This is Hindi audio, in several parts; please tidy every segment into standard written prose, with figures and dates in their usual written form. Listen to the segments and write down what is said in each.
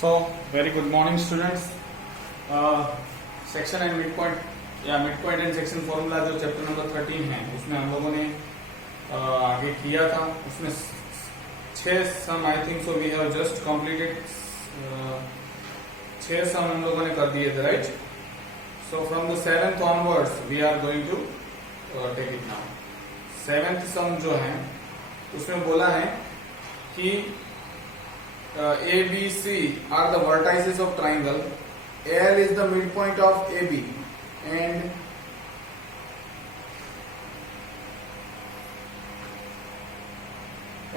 So, very good morning, students. Section and mid point या mid point and section formula जो चैप्टर नंबर 13 है उसमें हम लोगों ने आगे किया था. उसमें 6 sum I think so we have just completed. 6 sum हम लोगों ने कर दिए थे, right. So from the 7th onwards we are going to take it now. 7th sum जो है उसमें बोला है कि A, B, C are the vertices of triangle. L is the midpoint of AB and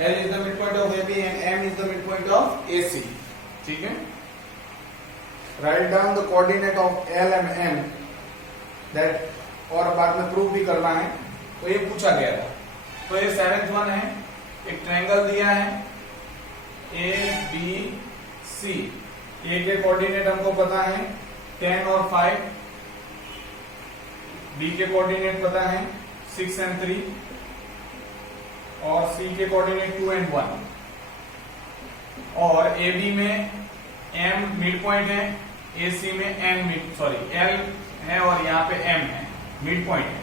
L is the midpoint of AB and M is the midpoint of AC. ठीक है. Write down the coordinate of L and M. That और बाद में प्रूव भी करना है. तो ये पूछा गया था. तो ये 7th वन है. एक ट्रायंगल दिया है A, B, C. A के कोऑर्डिनेट हमको पता है 10 और 5. B के कोऑर्डिनेट पता है 6 and 3 और C के कोऑर्डिनेट 2 and 1. और AB में M मिड पॉइंट है, AC में L है और यहाँ पे M है, मिड पॉइंट है.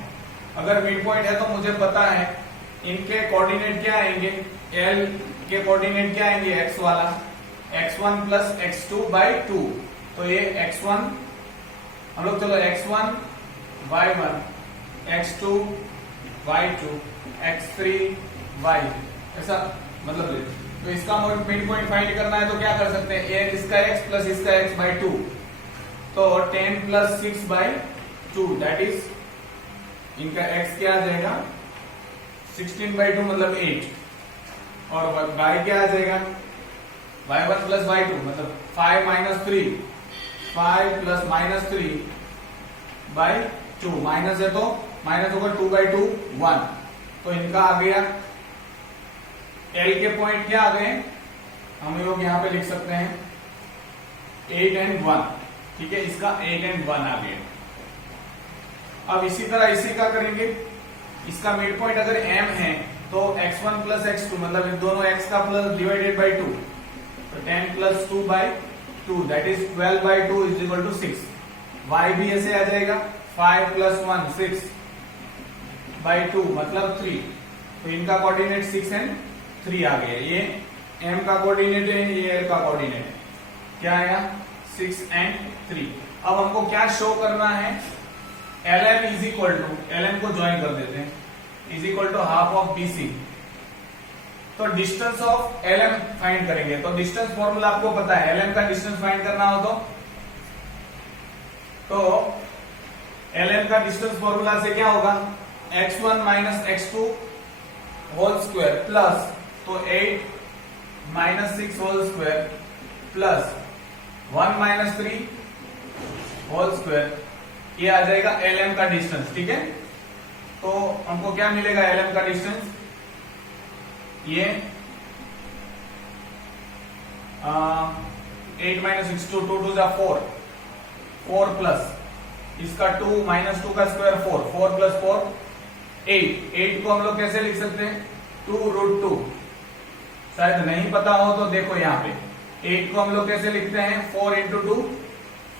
अगर मिड पॉइंट है तो मुझे पता है इनके कोऑर्डिनेट क्या आएंगे. L के कोऑर्डिनेट क्या आएंगे, x वाला x1 प्लस x2 बाई 2. तो ये x1 हम लोग चलो x1 y1 x2 y2 x3 y ऐसा मतलब ले. तो इसका मिड पॉइंट फाइंड करना है तो क्या कर सकते हैं, a इसका x प्लस इसका x बाई 2. तो 10 प्लस 6 बाई 2 दैट इज इनका x क्या आ जाएगा 16 बाई 2 मतलब 8. और y क्या आ जाएगा y1 प्लस y2 मतलब 5 minus 3 5 plus minus 3 by 2. Minus है तो माइनस होगा 2 बाई 2 1. तो इनका आ गया L के पॉइंट क्या आ गए, हम लोग यहाँ पे लिख सकते हैं 8 and 1. ठीक है, इसका 8 and 1 आ गया. अब इसी तरह इसी का करेंगे. इसका मिड पॉइंट अगर M है तो x1 प्लस x2 मतलब इन दोनों x का प्लस डिवाइडेड बाई 2. तो 10 plus 2 by 2 that is 12 by 2 is equal to 6. y भी ऐसे आ जाएगा 5 प्लस 1 6 बाई 2 मतलब 3. तो इनका कोऑर्डिनेट 6 and 3 आ गया. ये m का कोऑर्डिनेट है, ये l का कोऑर्डिनेट है. क्या आया 6 and 3. अब हमको क्या शो करना है, lm is equal to lm को ज्वाइन कर देते हैं is equal to half of BC. तो डिस्टेंस ऑफ LM फाइंड करेंगे. तो डिस्टेंस फॉर्मूला आपको पता है, LM का डिस्टेंस फाइंड करना हो तो LM का डिस्टेंस फॉर्मूला से क्या होगा, x1 minus x2 whole square plus तो 8 minus 6 whole square plus 1 minus 3 whole square. ये आ जाएगा LM का डिस्टेंस. ठीक है, तो हमको क्या मिलेगा LM का डिस्टेंस, ये 8 माइनस 6 2 2 जा 4 प्लस इसका 2 माइनस 2 का स्क्वायर 4 प्लस 4 8 को हम लोग कैसे लिख सकते हैं 2√2. शायद नहीं पता हो तो देखो यहाँ पे 8 को हम लोग कैसे लिखते हैं 4 इंटू 2.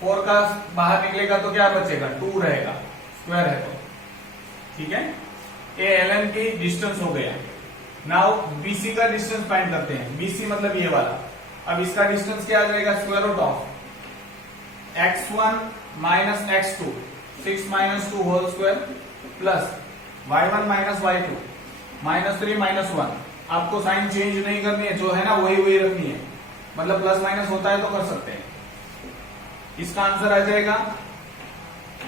4 का बाहर निकलेगा तो क्या बचेगा 2 रहेगा, स्क्वायर है तो. ठीक है, ये LM की डिस्टेंस हो गया. नाउ BC का डिस्टेंस फाइंड करते हैं. BC मतलब ये वाला. अब इसका डिस्टेंस क्या आ जाएगा square root of x1 minus x2 6 minus 2 whole square plus y1 minus y2 minus 3 minus 1. आपको साइन चेंज नहीं करनी है, जो है ना वही रखनी है. मतलब प्लस माइनस होता है तो कर सकते हैं. इसका आंसर आ जाएगा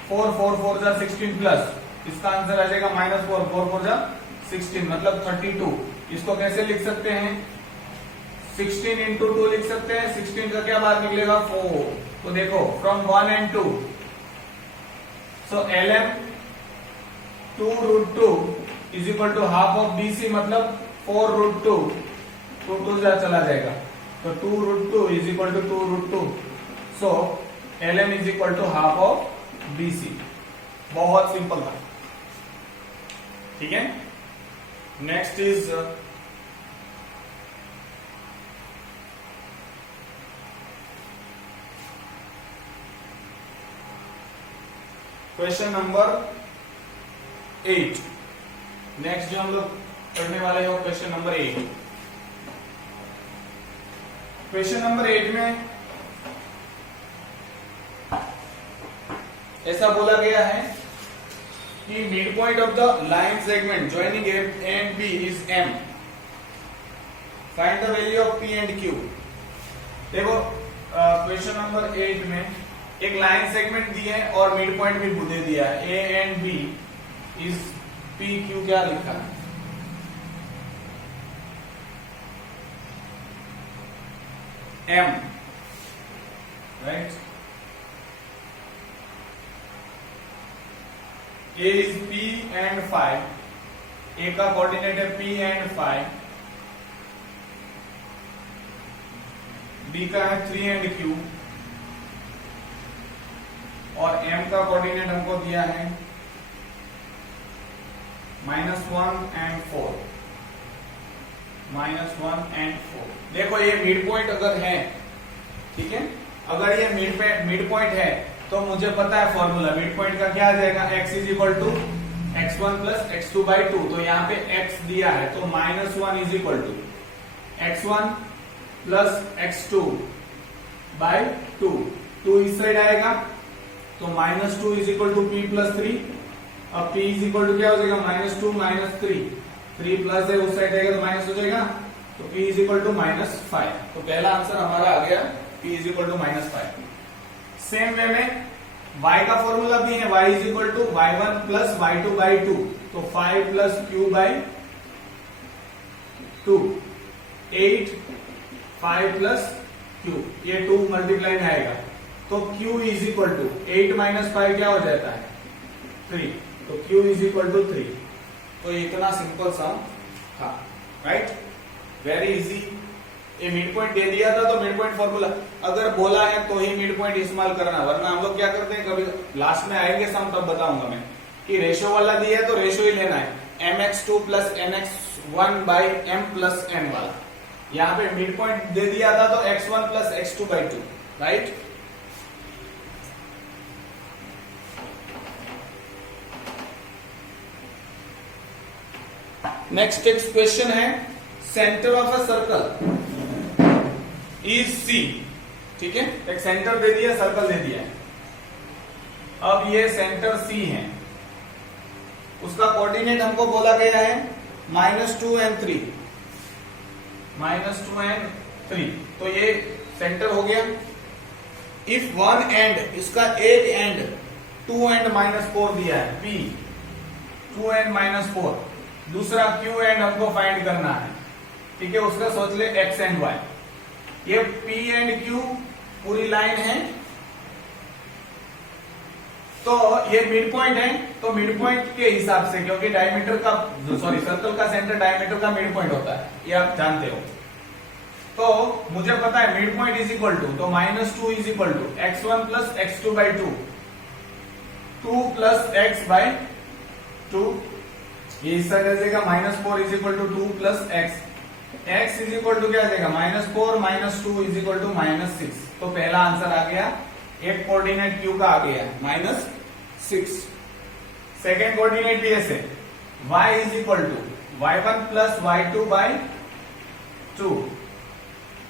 4 जा 16 प्लस इसका आंसर आ जाएगा माइनस 4 जा 16 मतलब 32. इसको कैसे लिख सकते हैं 16 इंटू 2 लिख सकते हैं. 16 का क्या बाहर निकलेगा 4. तो देखो from 1 and 2 so LM 2√2 is equal to half of BC मतलब 4√2. 2 जा चला जाएगा तो 2√2 is equal to 2√2. So LM is equal to half of BC. बहुत सिंपल था. ठीक है, next is question number 8। Next जो हम लोग पढ़ने वाले हैं वो क्वेश्चन नंबर 8। क्वेश्चन नंबर 8 में ऐसा बोला गया है कि mid point of the line segment joining A and B is M. Find the value of P and Q. देखो क्वेश्चन नंबर 8 में एक लाइन सेगमेंट दी है और मिड पॉइंट भी दे दिया है, A and B is P Q. क्या लिखा है? M, right. A is P and 5, A का कोऑर्डिनेट है पी एंड 5, बी का है 3 एंड क्यू, और m का कोऑर्डिनेट हमको दिया है -1 एंड 4। -1 एंड 4। देखो ये मिड पॉइंट अगर है, ठीक है, अगर ये मिड पॉइंट है तो मुझे पता है फॉर्मूला मिड पॉइंट का क्या आ जाएगा, x is equal to x1 plus x2 by 2। तो यहाँ पे x दिया है तो -1 is equal to x1 plus x2 by 2। 2 इस साइड आएगा तो -2 is equal to P plus 3। अब p इज इक्वल टू क्या हो जाएगा, -2 माइनस 3। 3 प्लस है उस साइड आएगा तो माइनस हो जाएगा, तो p इज इक्वल टू -5। तो पहला आंसर हमारा आ गया p is equal to -5। Same way में y का फॉर्मूला भी है, y is equal to y1 plus y2 by 2। तो 5 plus q by 2, 8, 5 plus q, ये 2 मल्टीप्लाई में आएगा तो q is equal to 8 minus 5 क्या हो जाता है, 3। तो q इज इक्वल टू 3। तो इतना सिंपल सा था, राइट, वेरी इजी। ये मिड पॉइंट दे दिया था तो मिड पॉइंट फॉर्मूला अगर बोला है तो ही मिड पॉइंट इस्तेमाल करना, वरना हम लोग क्या करते हैं, कभी लास्ट में आएंगे सम तब बताऊंगा मैं कि रेशियो वाला दिया है तो रेशियो ही लेना है, mx2 plus nx1 by m plus n वाला। यहाँ पे मिड पॉइंट दे दिया था तो x1 plus x2 by 2, right. Next question है, centre of a circle is C. ठीक है, एक सेंटर दे दिया, सर्कल दे दिया है। अब ये सेंटर सी है, उसका कोऑर्डिनेट हमको बोला गया है -2 and 3। -2 and 3, तो ये सेंटर हो गया। इफ वन एंड, इसका एक एंड 2 and -4 दिया है, P 2 and -4। दूसरा Q एंड हमको फाइंड करना है, ठीक है, उसका सोच ले x एंड y। ये P एंड Q पूरी लाइन है, तो ये मिड पॉइंट है, तो मिड पॉइंट के हिसाब से, क्योंकि डायमीटर का सर्कल का सेंटर डायमीटर का मिड पॉइंट होता है, ये आप जानते हो। तो मुझे पता है mid point is equal to, तो -2 is equal to x1 plus x2 by 2, 2 plus x by 2। ये हिस्सा रह जाएगा -4 is equal to 2 plus x is equal to क्या आ जाएगा, -4 माइनस 2 इज इक्वल टू -6। तो पहला आंसर आ गया, एक कोऑर्डिनेट Q का आ गया -6। सेकेंड कोऑर्डिनेट भी ऐसे, y is equal to y1 plus y2 by 2,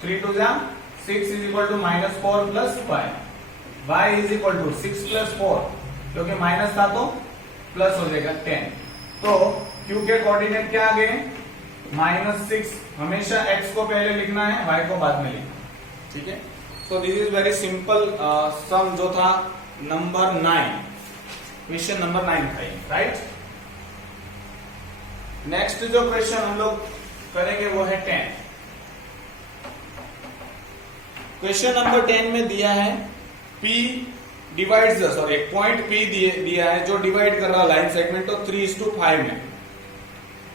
3 2 जा 6 is equal to -4 plus y is equal to 6 plus 4, क्योंकि माइनस था तो प्लस हो जाएगा 10। तो Q के कोऑर्डिनेट क्या आ गए, -6। हमेशा x को पहले लिखना है, y को बाद में लिखना, ठीक है। So this is very simple सम जो था नंबर 9, क्वेश्चन नंबर 9 था, राइट। नेक्स्ट जो क्वेश्चन हम लोग करेंगे वो है 10। क्वेश्चन नंबर 10 में दिया है P डिवाइड्स, एक पॉइंट P दिया है जो डिवाइड कर रहा है लाइन सेगमेंट तो 3:5 में,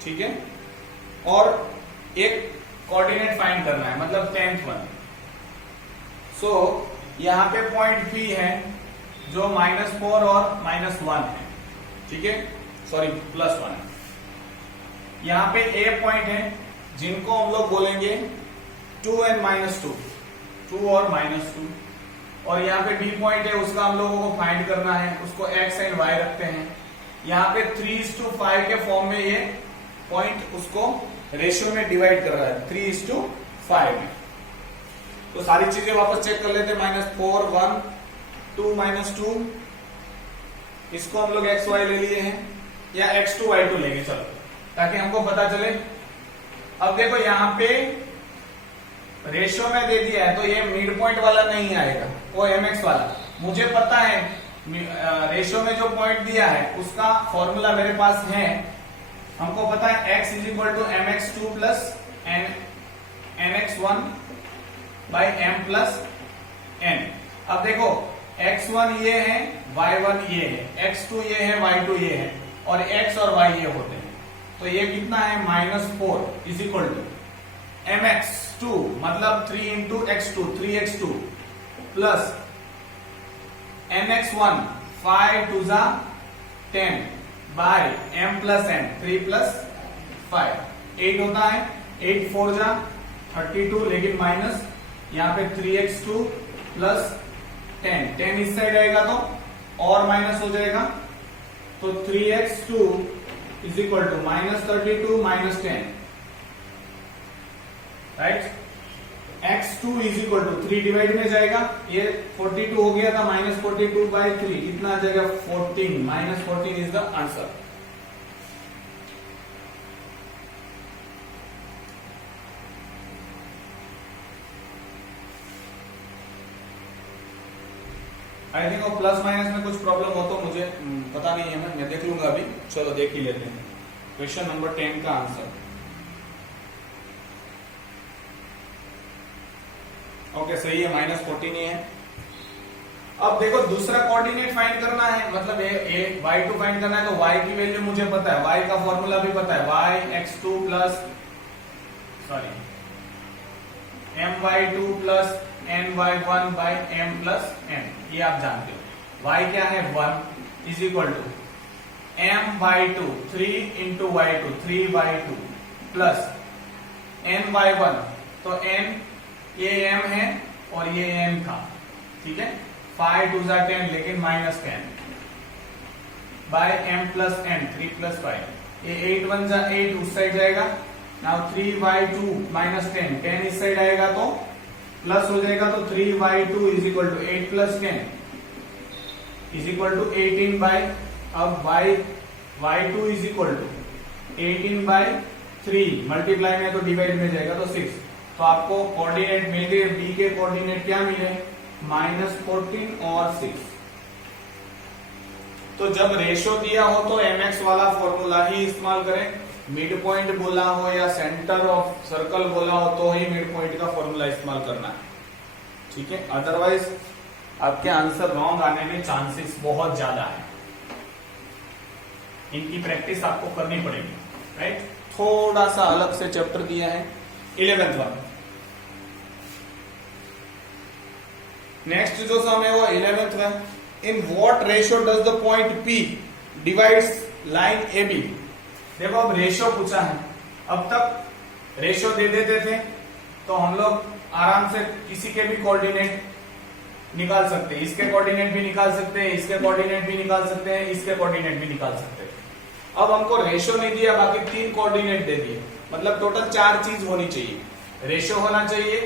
ठीक है, और एक कोऑर्डिनेट फाइंड करना है, मतलब 10th वन। सो यहाँ पे पॉइंट P है जो -4 और -1 है, ठीक है, +1 है। यहाँ पे A पॉइंट है जिनको हम लोग बोलेंगे 2 and -2, 2 और -2। और यहाँ पे डी पॉइंट है, उसका हम लोगों को फाइंड करना है, उसको एक्स एंड वाई रखते हैं। यहाँ पे 3:5 के फॉर्म में ये पॉइंट उसको रेशियो में डिवाइड कर रहा है 3:5 में। तो सारी चीजें वापस चेक कर लेते हैं। -4 1 2 -2, इसको हम लोग एक्स वाई ले लिए हैं, या x2 y2 लेंगे, चलो ताकि हमको पता चले। अब देखो यहाँ पे रेशियो में दे दिया है, तो ये मिड पॉइंट वाला नहीं आएगा, वो mx वाला। मुझे पता है रेशियो में जो पॉइंट दिया है उसका फॉर्मूला मेरे पास है। हमको पता है x = mx2 plus nx1 by m plus n। अब देखो x1 ये है, y1 ये है, x2 ये है, y2 ये है, और x और y ये होते हैं। तो ये कितना है -4 = mx2 मतलब 3 × x2 3x2 plus nx1 5 2 10 by m plus n 3 + 5 8 होता है, 8 4 32, लेकिन माइनस यहाँ पे 3x2 प्लस 10 इस साइड आएगा तो और माइनस हो जाएगा, तो 3x2 = -32 -10, राइट। x2 = 3 डिवाइड में जाएगा, ये 42 हो गया था, -42/3 कितना आ जाएगा 14, -14 is the answer. I think plus minus में कुछ प्रॉब्लम हो तो मुझे पता नहीं है, मैं देख लूंगा अभी। चलो देख ही लेते हैं क्वेश्चन नंबर 10 का आंसर। ओके सही है, -14 ही है। अब देखो दूसरा कोऑर्डिनेट फाइंड करना है, मतलब y2 फाइंड करना है, तो y की वैल्यू मुझे पता है, y का फॉर्मूला भी पता है, y(x2) plus my2 plus ny1 by m plus n, ये आप जानते हो। y क्या है 1 = m/2 3 × y2 3/2 प्लस ny1, तो n ये m है और ये n था, ठीक है। 5 2 10 लेकिन -10 बाय m प्लस n 3 + 5, ये 8 1 8 उस साइड जाएगा। नाउ 3/2 -10 इस साइड आएगा तो प्लस हो जाएगा, तो 3/2 = 8 + 10 = 18 अब y2 = 18/3 मल्टीप्लाई में तो डिवाइड में जाएगा तो 6। तो आपको कोऑर्डिनेट मिल गए, b के कोऑर्डिनेट क्या मिले -14 और 6। तो जब रेशियो दिया हो तो mx वाला फॉर्मूला ही इस्तेमाल करें, मिड पॉइंट बोला हो या सेंटर ऑफ सर्कल बोला हो तो ही मिड पॉइंट का फॉर्मूला इस्तेमाल करना है, ठीक है। अदरवाइज आपके आंसर रॉन्ग आने में चांसेस बहुत ज्यादा है। इनकी प्रैक्टिस आपको करनी पड़ेगी, राइट। थोड़ा सा अलग से चैप्टर दिया है 11th वाला। नेक्स्ट जो सम है वो 11th में, in what ratio does the point P divides line AB। देखो अब रेशियो पूछा है, अब तक रेशियो दे देते थे तो हम लोग आराम से किसी के भी कोऑर्डिनेट निकाल सकते हैं, इसके कोऑर्डिनेट भी निकाल सकते हैं, इसके कोऑर्डिनेट भी निकाल सकते हैं, इसके कोऑर्डिनेट भी निकाल सकते हैं। अब हमको रेशियो नहीं दिया, बाकी 3 कोऑर्डिनेट दे दिए, मतलब टोटल 4 चीज होनी चाहिए। रेशियो होना चाहिए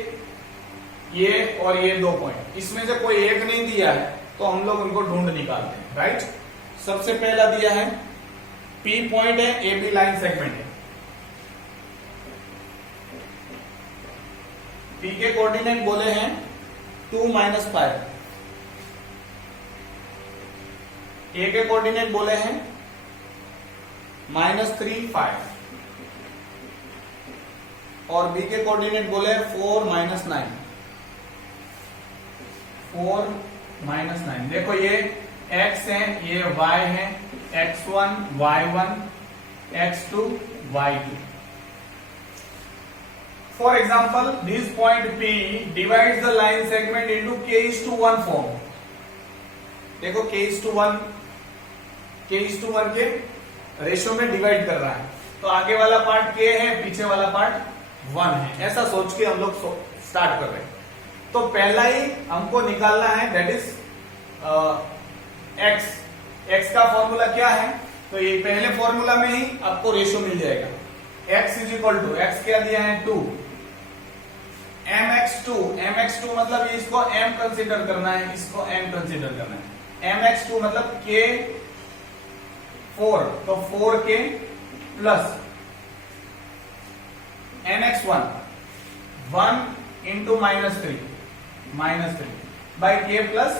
ये और ये 2 पॉइंट, इसमें से कोई एक नहीं दिया है तो हम लोग उनको ढूंढ निकालते हैं, राइट। सबसे पहला दिया है P पॉइंट है, AB लाइन सेगमेंट है। P के कोऑर्डिनेट बोले हैं 2 - 5, A के कोऑर्डिनेट बोले हैं -3 5, और B के कोऑर्डिनेट बोले हैं 4 - 9 4 - 9। देखो ये x है, ये y है, x1 y1 x2 y2। For example, this point P divides the line segment into k:1 form। देखो k:1 के रेशियो में डिवाइड कर रहा है, तो आगे वाला पार्ट k है, पीछे वाला पार्ट 1 है, ऐसा सोच के हम लोग स्टार्ट कर रहे हैं। तो पहला ही हमको निकालना है, दैट इज एक्स। एक्स का फॉर्मूला क्या है? तो ये पहले फॉर्मूला में ही आपको रेशियो मिल जाएगा। x is equal to, X क्या दिया है 2, mx2, mx2 मतलब ये इसको m कंसीडर करना है, इसको n कंसीडर करना है। mx2 मतलब k 4, तो 4k plus nx1 1 into -3 by k plus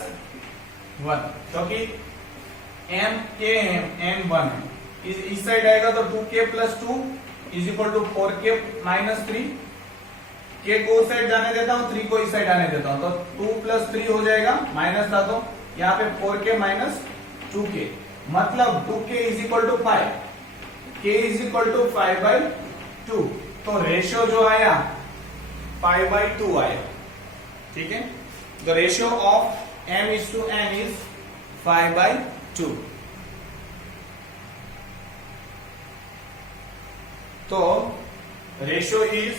1, क्योंकि m k है, n 1 है। इस साइड आएगा तो 2k plus 2 is equal to 4k minus 3। k को उस साइड जाने देता हूं, 3 को इस साइड आने देता हूं, तो 2 प्लस 3 हो जाएगा, माइनस था तो यहाँ पे 4k माइनस 2k, मतलब 2k is equal to 5, k is equal to 5/2। तो रेशियो जो आया 5/2 आया। ठीक है, the ratio of m is to n is 5/2। तो रेशियो इज,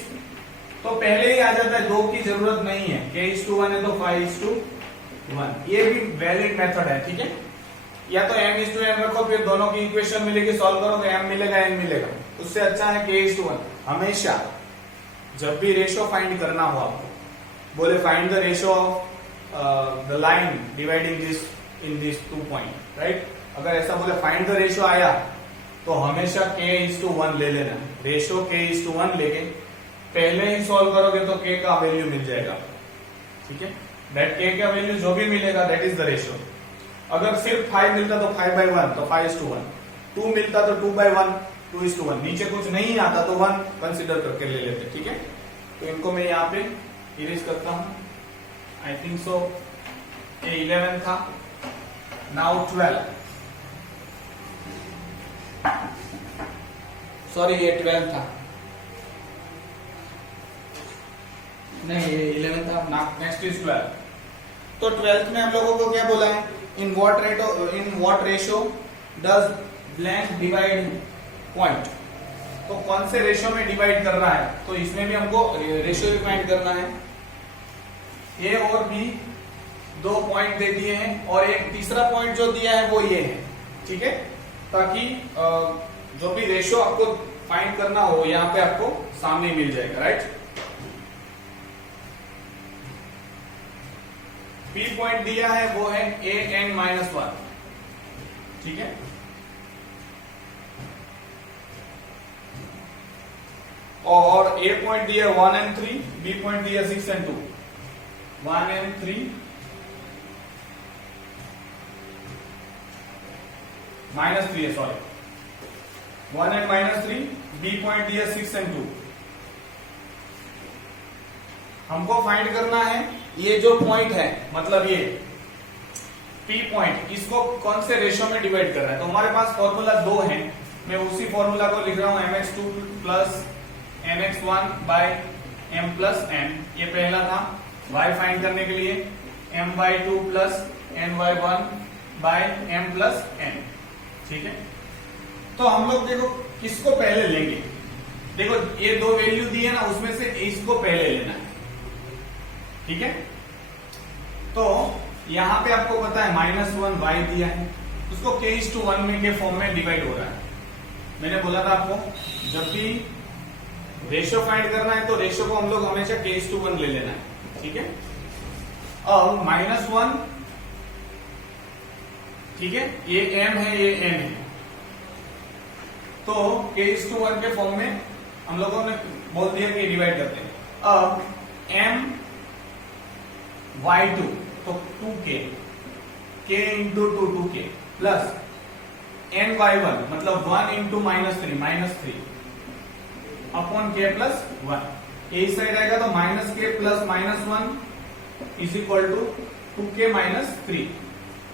तो पहले ही आ जाता है, 2 की जरूरत नहीं है, k/1 है तो 5/1। ये भी वैलिड मेथड है। ठीक है, या तो m/n रखो, फिर दोनों की इक्वेशन मिलेगी, सॉल्व करोगे, m मिलेगा n मिलेगा। उससे अच्छा है k/1। हमेशा जब भी रेशियो फाइंड करना हो आपको, बोले find the ratio of the line dividing this in this 2 point, right? अगर ऐसा बोले फाइंड द रेशियो आया तो हमेशा k/1 ले लेना। रेशियो k/1 लेके पहले ही सॉल्व करोगे तो k का वैल्यू मिल जाएगा। ठीक है, दैट k का वैल्यू जो भी मिलेगा दैट इज द रेशियो। अगर सिर्फ 5 मिलता तो 5/1, तो 5:1। 2 मिलता तो 2/1, 2:1। नीचे कुछ नहीं आता तो 1 कंसिडर करके ले लेते। ठीक है, तो इनको मैं यहाँ पे इरेज करता हूं। आई थिंक सो ये 11 था, नाउ 12, सॉरी ये 12 था, नहीं ये 11 था, नेक्स्ट इज 12। तो 12th में हम लोगों को क्या बोला है? In what ratio does blank divide point. तो कौन से रेशियो में डिवाइड कर रहा है? तो इसमें भी हमको रेशियो भी फाइंड करना है। ए और बी 2 पॉइंट दे दिए हैं, और एक तीसरा पॉइंट जो दिया है वो ये है। ठीक है, ताकि जो भी रेशियो आपको फाइंड करना हो यहाँ पे आपको सामने मिल जाएगा, राइट? बी पॉइंट दिया है वो है an-1। ठीक है, और ए पॉइंट दिया 1 and 3, बी पॉइंट दिया 6 and 2। 1 and 3 -3 है, सॉरी 1 and -3, बी पॉइंट दिया 6 and 2। हमको फाइंड करना है ये जो पॉइंट है, मतलब ये P पॉइंट, इसको कौन से रेशियो में डिवाइड कर रहा है। तो हमारे पास फॉर्मूला 2 है, मैं उसी फॉर्मूला को लिख रहा हूं, mx2 plus mx1 by m plus n। ये पहला था। y फाइंड करने के लिए m/2 plus ny1 by m plus n। ठीक है, तो हम लोग देखो किसको पहले लेंगे। देखो ये 2 वैल्यू दी है ना, उसमें से इसको पहले लेना है। ठीक है, तो यहां पे आपको पता है -1 y दिया है, उसको k/1 में के फॉर्म में डिवाइड हो रहा है। मैंने बोला था आपको जब भी रेशियो फाइंड करना है तो रेशियो को हम लोग हमेशा k/1 ले लेना है। ठीक है, अब -1, ठीक है, ये m है, ये n है, तो k/1 के फॉर्म में हम लोगों ने बोल दिया कि डिवाइड करते हैं। अब m/2 तो 2k, k into 2k plus n/1 मतलब 1 इंटू -3 अपॉन k प्लस 1। इस साइड आएगा तो -k plus -1 is equal to 2k minus 3।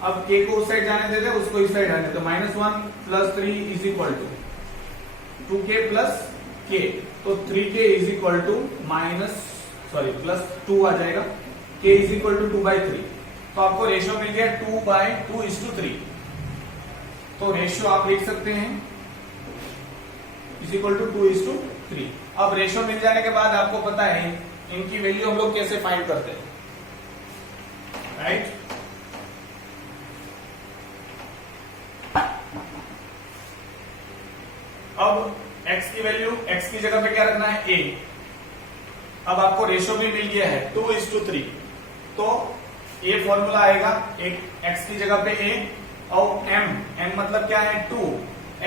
अब k को उस साइड जाने देते, उसको इस साइड आने देते, तो -1 plus 3 is equal to 2k plus k, तो 3k is equal to plus 2 आ जाएगा, k इज इक्वल टू 2/3। तो आपको रेशियो मिल गया 2/2:3। तो रेशियो आप लिख सकते हैं इज इक्वल टू 2:3। अब रेशियो मिल जाने के बाद आपको पता है इनकी वैल्यू हम लोग कैसे फाइंड करते हैं। राइट। अब x की वैल्यू, x की जगह पे क्या रखना है, a। अब आपको रेशो भी मिल गया है 2:3, तो ये फॉर्मूला आएगा, एक x की जगह पे a और m मतलब क्या है 2,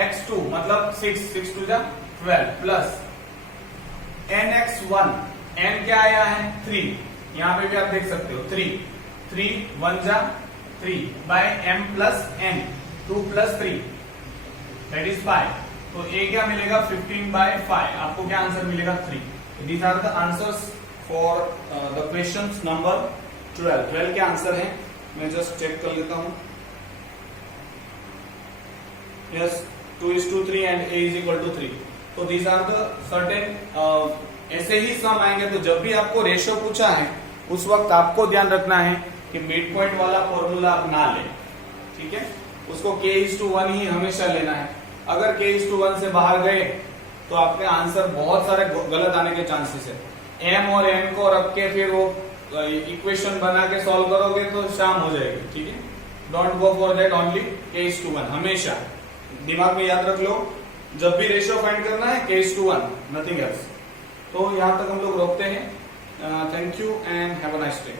x2 मतलब 6, 6 2 जा 12 प्लस nx1, n क्या आया है 3, यहां पे भी आप देख सकते हो 3 1 जा 3 by m plus n 2 plus 3 that is 5। तो a क्या मिलेगा 15/5, आपको क्या आंसर मिलेगा 3। These are the answers for the questions number 12 के आंसर है। मैं जस्ट चेक कर लेता हूं। Yes 2:3 and a is equal to 3। तो दीज आर द सर्टेन, ऐसे ही सम आएंगे। तो जब भी आपको रेशो पूछा है उस वक्त आपको ध्यान रखना है कि मिड पॉइंट वाला फॉर्मूला आप ना लें, ठीक है, उसको k:1 ही हमेशा लेना है। अगर k:1 से बाहर गए तो आपके आंसर बहुत सारे गलत आने के चांसेस है। m और n को रख के फिर वो इक्वेशन बना के सॉल्व करोगे तो शाम हो जाएगी, ठीक है। Don't go for that, only k:1 हमेशा दिमाग में याद रख लो। जब भी रेशियो फाइंड करना है k:1, नथिंग एल्स। तो यहां तक हम लोग रोकते हैं। Thank you and have a nice day.